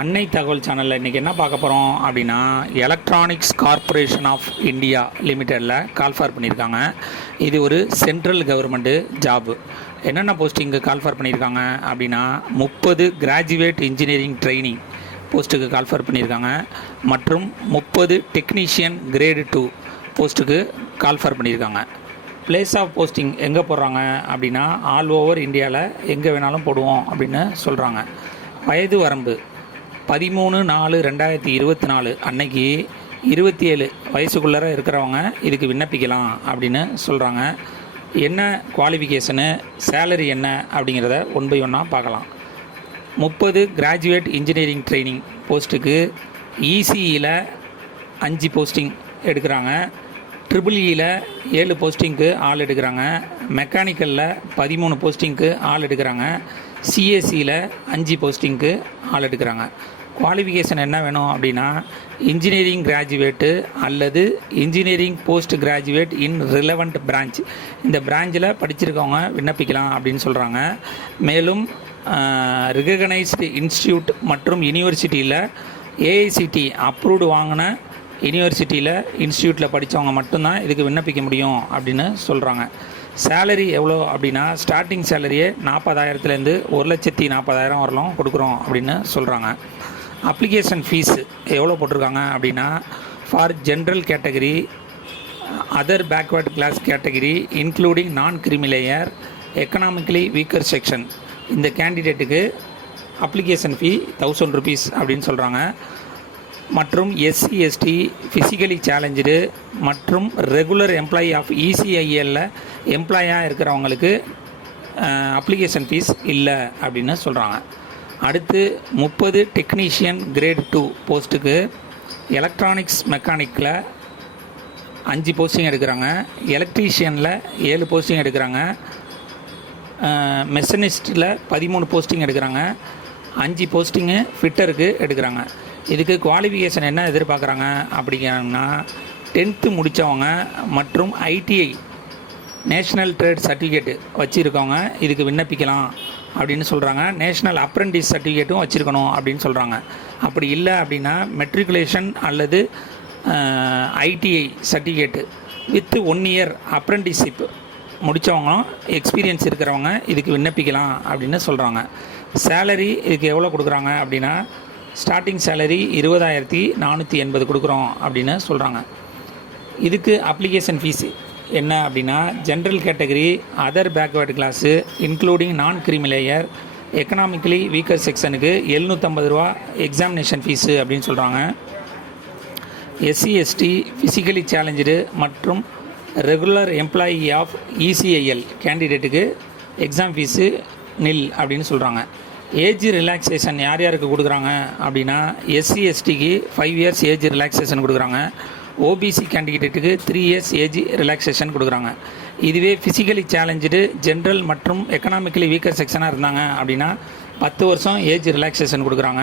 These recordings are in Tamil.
அன்னை தகவல் சேனலில் இன்றைக்கி என்ன பார்க்க போகிறோம் அப்படின்னா, எலக்ட்ரானிக்ஸ் கார்ப்பரேஷன் ஆஃப் இந்தியா லிமிட்டெடில் கால்ஃபார் பண்ணியிருக்காங்க. இது ஒரு சென்ட்ரல் கவர்மெண்ட்டு ஜாபு. என்னென்ன போஸ்டிங்கு கால்ஃபார் பண்ணியிருக்காங்க அப்படின்னா, 30 கிராஜுவேட் இன்ஜினியரிங் ட்ரைனிங் போஸ்ட்டுக்கு கால்ஃபார் பண்ணியிருக்காங்க. மற்றும் 30 டெக்னீஷியன் கிரேடு 2 போஸ்ட்டுக்கு கால்ஃபார் பண்ணியிருக்காங்க. பிளேஸ் ஆஃப் போஸ்டிங் எங்கே போடுறாங்க அப்படின்னா, ஆல் ஓவர் இந்தியாவில் எங்கே வேணாலும் போடுவோம் அப்படின்னு சொல்கிறாங்க. வயது வரம்பு 13/4/2024 அன்னைக்கு 27 வயசுக்குள்ளே இருக்கிறவங்க இதுக்கு விண்ணப்பிக்கலாம் அப்படின்னு சொல்கிறாங்க. என்ன குவாலிஃபிகேஷனு, சேலரி என்ன அப்படிங்கிறத ஒன் பை ஒன்னாக பார்க்கலாம். 30 கிராஜுவேட் இன்ஜினியரிங் ட்ரைனிங் போஸ்ட்டுக்கு இசிஇயில் 5 போஸ்டிங் எடுக்கிறாங்க. ட்ரிபிள்இயில் 7 போஸ்டிங்க்கு ஆள் எடுக்கிறாங்க. மெக்கானிக்கலில் 13 போஸ்டிங்க்கு ஆள் எடுக்கிறாங்க. சிஎஸ்சியில் 5 போஸ்டிங்க்கு ஆள் எடுக்கிறாங்க. குவாலிஃபிகேஷன் என்ன வேணும் அப்படின்னா, இன்ஜினியரிங் கிராஜுவேட்டு அல்லது இன்ஜினியரிங் போஸ்ட் கிராஜுவேட் இன் ரிலவெண்ட் பிரான்ச், இந்த பிரான்ச்சில் படிச்சிருக்கவங்க விண்ணப்பிக்கலாம் அப்படின்னு சொல்கிறாங்க. மேலும் ரிகக்னைஸ்டு இன்ஸ்டியூட் மற்றும் யூனிவர்சிட்டியில் ஏஐசிடி அப்ரூவ்டு வாங்கின யூனிவர்சிட்டியில் இன்ஸ்டியூட்டில் படித்தவங்க மட்டும்தான் இதுக்கு விண்ணப்பிக்க முடியும் அப்படின்னு சொல்கிறாங்க. சேலரி எவ்வளோ அப்படின்னா, ஸ்டார்டிங் சேலரியே 40,000லேருந்து 1,40,000 வரலாம் கொடுக்குறோம் அப்படின்னு சொல்கிறாங்க. அப்ளிகேஷன் ஃபீஸ் எவ்வளோ போட்டிருக்காங்க அப்படின்னா, for general category, other backward class category including non creamy layer, economically weaker section, இந்த கேண்டிடேட்டுக்கு அப்ளிகேஷன் ஃபீ 1000 rupees அப்படின்னு சொல்கிறாங்க. மற்றும் எஸ்சி எஸ்டி, ஃபிசிக்கலி சேலஞ்சு மற்றும் ரெகுலர் எம்ப்ளாயி ஆஃப் இசிஐஎல்ல எம்ப்ளாயாக இருக்கிறவங்களுக்கு அப்ளிகேஷன் ஃபீஸ் இல்லை அப்படின்னு சொல்கிறாங்க. அடுத்து 30 டெக்னீஷியன் கிரேட் 2 போஸ்ட்டுக்கு எலக்ட்ரானிக்ஸ் மெக்கானிக்கில் 5 போஸ்டிங் எடுக்கிறாங்க. எலக்ட்ரீஷியனில் 7 போஸ்டிங் எடுக்கிறாங்க. மெஷனிஸ்ட்டில் 13 போஸ்டிங் எடுக்கிறாங்க. 5 போஸ்டிங்கு ஃபிட்டருக்கு எடுக்கிறாங்க. இதுக்கு குவாலிஃபிகேஷன் என்ன எதிர்பார்க்குறாங்க அப்படிங்கன்னா, 10th முடித்தவங்க மற்றும் ஐடிஐ நேஷ்னல் ட்ரேட் சர்டிஃபிகேட்டு வச்சுருக்கவங்க இதுக்கு விண்ணப்பிக்கலாம் அப்படின்னு சொல்கிறாங்க. நேஷ்னல் அப்ரெண்டிஸ் சர்டிஃபிகேட்டும் வச்சுருக்கணும் அப்படின்னு சொல்கிறாங்க. அப்படி இல்லை அப்படின்னா மெட்ரிகுலேஷன் அல்லது ITI certificate with 1 year apprenticeship முடித்தவங்களும் எக்ஸ்பீரியன்ஸ் இருக்கிறவங்க இதுக்கு விண்ணப்பிக்கலாம் அப்படின்னு சொல்கிறாங்க. சேலரி இதுக்கு எவ்வளோ கொடுக்குறாங்க அப்படின்னா, ஸ்டார்டிங் சேலரி 20,480 கொடுக்குறோம் அப்படின்னு சொல்கிறாங்க. இதுக்கு அப்ளிகேஷன் ஃபீஸு என்ன அப்படின்னா, general category, other backward class including non creamy layer, economically weaker செக்ஷனுக்கு 750 ரூபா எக்ஸாமினேஷன் ஃபீஸு அப்படின்னு சொல்கிறாங்க. எஸ்சி எஸ்டி, ஃபிசிக்கலி சேலஞ்சு மற்றும் ரெகுலர் எம்ப்ளாயி ஆஃப் இசிஐஎல் கேண்டிடேட்டுக்கு எக்ஸாம் ஃபீஸு நில் அப்படின்னு சொல்கிறாங்க. ஏஜ் ரிலாக்ஸேஷன் யார் யாருக்கு கொடுக்குறாங்க அப்படின்னா, எஸ்சி எஸ்டிக்கு 5 years ஏஜ் ரிலாக்ஸேஷன் கொடுக்குறாங்க. ஓபிசி கேண்டிடேட்டுக்கு 3 years ஏஜ் ரிலாக்ஸேஷன் கொடுக்குறாங்க. இதுவே ஃபிசிக்கலி சேலஞ்சு ஜென்ரல் மற்றும் எக்கனாமிக்கலி வீக்கர் செக்ஷனாக இருந்தாங்க அப்படின்னா 10 வருஷம் ஏஜ் ரிலாக்ஸேஷன் கொடுக்குறாங்க.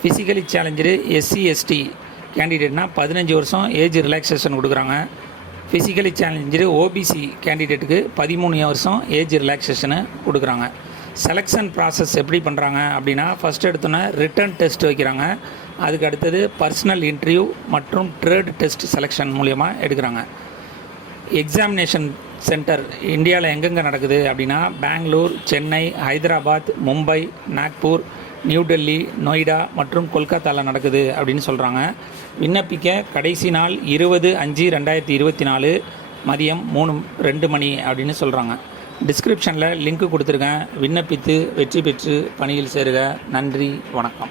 ஃபிசிக்கலி சேலஞ்சு எஸ்சி எஸ்டி கேண்டிடேட்னா 15 வருஷம் ஏஜ் ரிலாக்ஸேஷன் கொடுக்குறாங்க. ஃபிசிக்கலி சேலஞ்சு ஓபிசி கேண்டிடேட்டுக்கு 13 வருஷம் ஏஜ் ரிலாக்ஸேஷனு கொடுக்குறாங்க. செலெக்ஷன் ப்ராசஸ் எப்படி பண்ணுறாங்க அப்படின்னா, ஃபஸ்ட்டு எடுத்தோன்னே ரிட்டன் டெஸ்ட் வைக்கிறாங்க. அதுக்கு அடுத்தது பர்சனல் இன்டர்வியூ மற்றும் ட்ரேட் டெஸ்ட் செலெக்ஷன் மூலயமா எடுக்கிறாங்க. எக்ஸாமினேஷன் சென்டர் இந்தியாவில் எங்கெங்கே நடக்குது அப்படின்னா, பெங்களூர், சென்னை, ஹைதராபாத், மும்பை, நாக்பூர், நியூ டெல்லி, நொய்டா மற்றும் கொல்கத்தாவில் நடக்குது அப்படின்னு சொல்கிறாங்க. விண்ணப்பிக்க கடைசி நாள் 20/5/2024 மதியம் 2 மணி அப்படின்னு சொல்கிறாங்க. டிஸ்கிரிப்ஷனில் லிங்க் கொடுத்துருக்கேன். விண்ணப்பித்து வெற்றி பெற்று பணியில் சேருக. நன்றி, வணக்கம்.